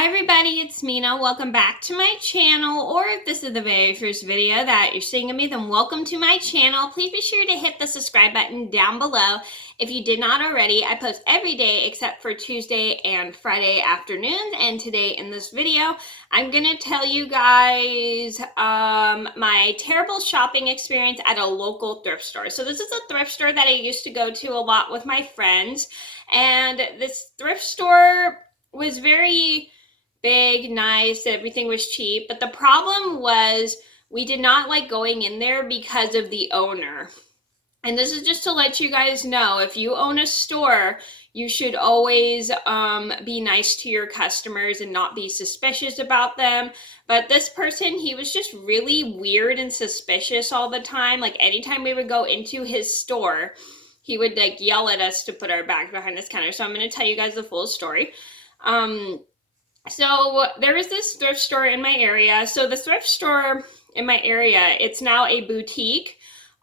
Hi everybody, it's Mena. Welcome back to my channel, or if this is the very first video that you're seeing of me, then welcome to my channel. Please be sure to hit the subscribe button down below. If you did not already, I post every day except for Tuesday and Friday afternoons, and today in this video, I'm gonna tell you guys my terrible shopping experience at a local thrift store. So this is a thrift store that I used to go to a lot with my friends, and this thrift store was very big, nice, everything was cheap. But the problem was we did not like going in there because of the owner. And this is just to let you guys know, if you own a store, you should always be nice to your customers and not be suspicious about them. But this person, he was just really weird and suspicious all the time. Like anytime we would go into his store, he would like yell at us to put our bags behind this counter. So I'm going to tell you guys the full story. So there is this thrift store in my area. So the thrift store in my area, it's now a boutique.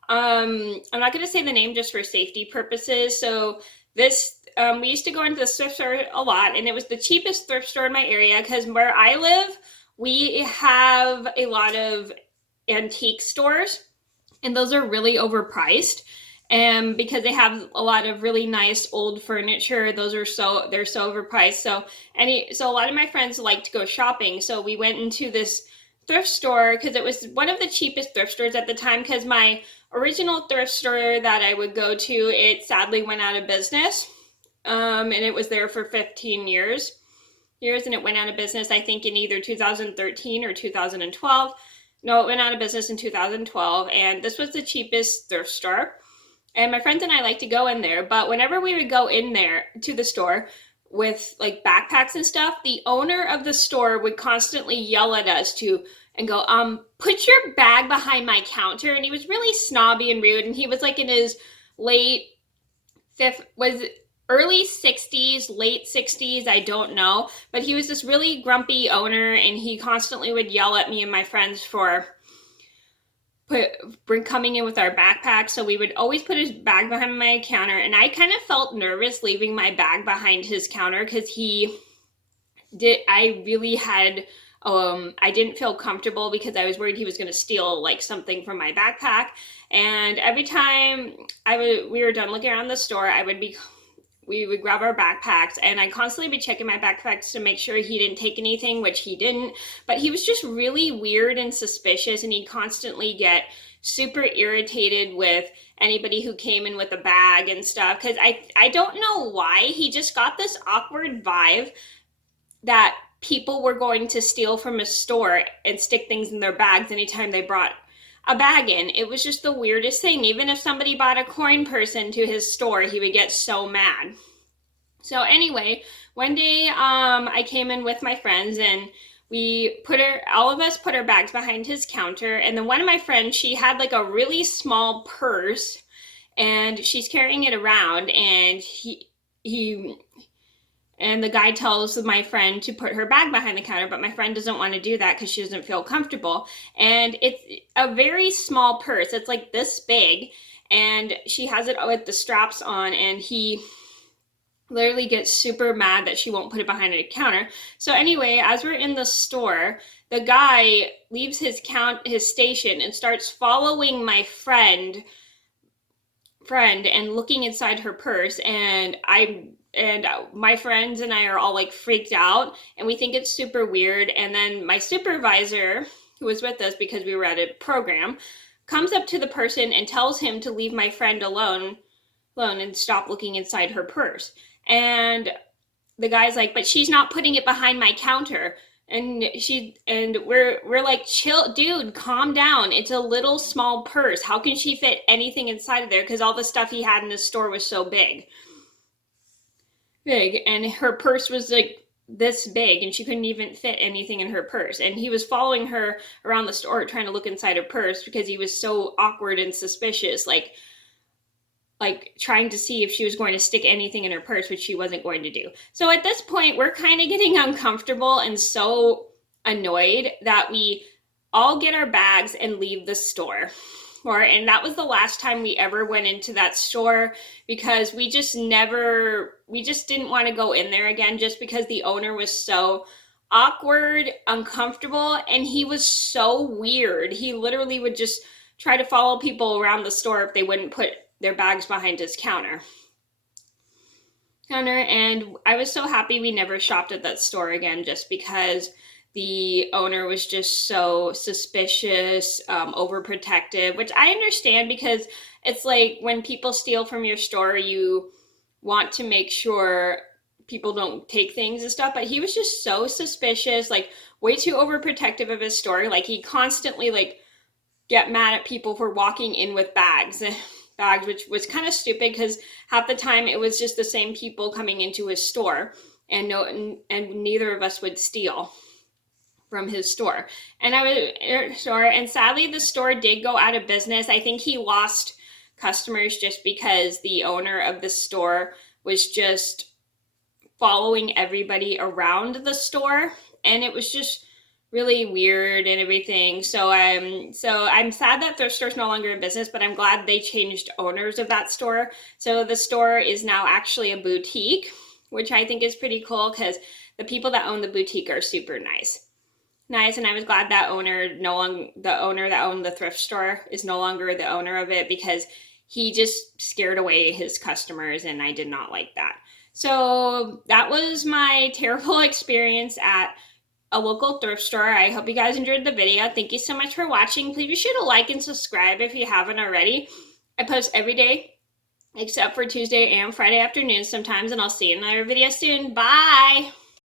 I'm not going to say the name just for safety purposes. So this, we used to go into the thrift store a lot, and it was the cheapest thrift store in my area because where I live, we have a lot of antique stores, and those are really overpriced. And because they have a lot of really nice old furniture, they're so overpriced. So a lot of my friends like to go shopping. So we went into this thrift store because it was one of the cheapest thrift stores at the time, because my original thrift store that I would go to, it sadly went out of business. And it was there for 15 years, and it went out of business, I think, in either 2013 or 2012. No, it went out of business in 2012, and this was the cheapest thrift store. And my friends and I like to go in there, but whenever we would go in there to the store with like backpacks and stuff, the owner of the store would constantly yell at us and go, put your bag behind my counter. And he was really snobby and rude. And he was like in his early 60s, late 60s, I don't know. But he was this really grumpy owner, and he constantly would yell at me and my friends for coming in with our backpack. So we would always put his bag behind my counter, and I kind of felt nervous leaving my bag behind his counter because I didn't feel comfortable because I was worried he was going to steal like something from my backpack. And every time we were done looking around the store, we would grab our backpacks, and I'd constantly be checking my backpacks to make sure he didn't take anything, which he didn't. But he was just really weird and suspicious, and he'd constantly get super irritated with anybody who came in with a bag and stuff, because I don't know why. He just got this awkward vibe that people were going to steal from a store and stick things in their bags anytime they brought a bag in. It was just the weirdest thing. Even if somebody bought a coin purse into his store, he would get so mad. So anyway, one day I came in with my friends, and all of us put our bags behind his counter. And then one of my friends, she had like a really small purse, and she's carrying it around, and and the guy tells my friend to put her bag behind the counter, but my friend doesn't want to do that because she doesn't feel comfortable. And it's a very small purse. It's like this big, and she has it with the straps on, and he literally gets super mad that she won't put it behind the counter. So anyway, as we're in the store, the guy leaves his station and starts following my friend and looking inside her purse, and my friends and I are all like freaked out, and we think it's super weird. And then my supervisor, who was with us because we were at a program, comes up to the person and tells him to leave my friend alone and stop looking inside her purse. And the guy's like, but she's not putting it behind my counter. And we're like, chill, dude, calm down. It's a little small purse. How can she fit anything inside of there? Because all the stuff he had in the store was so big, and her purse was like this big, and she couldn't even fit anything in her purse. And he was following her around the store trying to look inside her purse because he was so awkward and suspicious, like trying to see if she was going to stick anything in her purse, which she wasn't going to do. So at this point, we're kind of getting uncomfortable and so annoyed that we all get our bags and leave the store. And that was the last time we ever went into that store, because we just didn't want to go in there again, just because the owner was so awkward, uncomfortable, and he was so weird. He literally would just try to follow people around the store if they wouldn't put their bags behind his counter. And I was so happy we never shopped at that store again, just because the owner was just so suspicious, overprotective, which I understand, because it's like when people steal from your store, you want to make sure people don't take things and stuff, but he was just so suspicious, like way too overprotective of his store. Like he constantly like get mad at people for walking in with bags, which was kind of stupid, because half the time it was just the same people coming into his store, and neither of us would steal from his store. And sadly the store did go out of business. I think he lost customers just because the owner of the store was just following everybody around the store, and it was just really weird and everything. So I'm sad that thrift store is no longer in business, but I'm glad they changed owners of that store. So the store is now actually a boutique, which I think is pretty cool, because the people that own the boutique are super nice, and I was glad that the owner that owned the thrift store is no longer the owner of it, because he just scared away his customers, and I did not like that. So that was my terrible experience at a local thrift store. I hope you guys enjoyed the video. Thank you so much for watching. Please be sure to like and subscribe if you haven't already. I post every day except for Tuesday and Friday afternoons sometimes, and I'll see you in another video soon. Bye!